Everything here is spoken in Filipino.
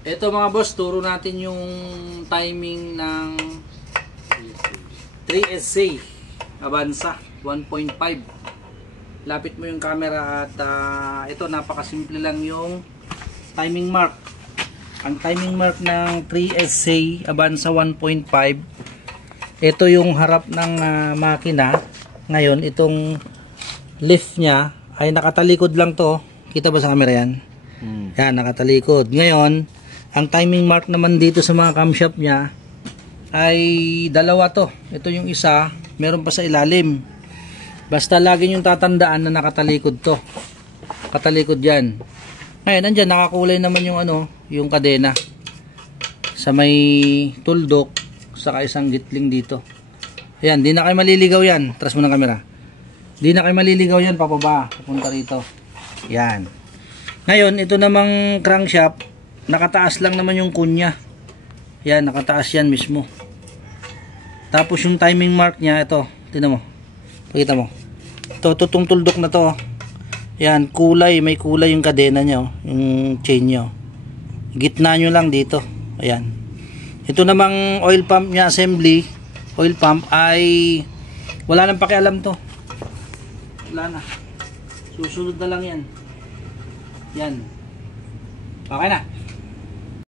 Ito mga boss, turo natin yung timing ng 3SC Avanza 1.5. Lapit mo yung camera at ito napakasimple lang yung timing mark. Ang timing mark ng 3SC Avanza 1.5, ito yung harap ng makina. Ngayon itong lift nya ay nakatalikod lang to. Kita ba sa camera yan? Yan, nakatalikod. Ngayon ang timing mark naman dito sa mga camshaft nya ay dalawa to. Ito yung isa, meron pa sa ilalim. Basta lagi yung tatandaan na nakatalikod to. Katalikod yan. Ngayon, nandyan, nakakulay naman yung yung kadena. Sa may tuldok, saka isang gitling dito. Ayan, di na kayo maliligaw yan. Tras mo ng camera. Di na kayo maliligaw yan, papaba. Pupunta rito. Yan. Ngayon, ito namang crankshaft, nakataas lang naman yung kunya. Yan, nakataas yan mismo. Tapos yung timing mark niya, ito, tingnan mo. Pakita mo. Ito, tutong tuldok na to. Yan, kulay, may kulay yung kadena niya, yung chain niya. Gitna nyo lang dito. Ayan. Ito namang oil pump niya, assembly, oil pump ay wala nang pakialam to. Wala na. Susunod na lang yan. Yan. Okay na.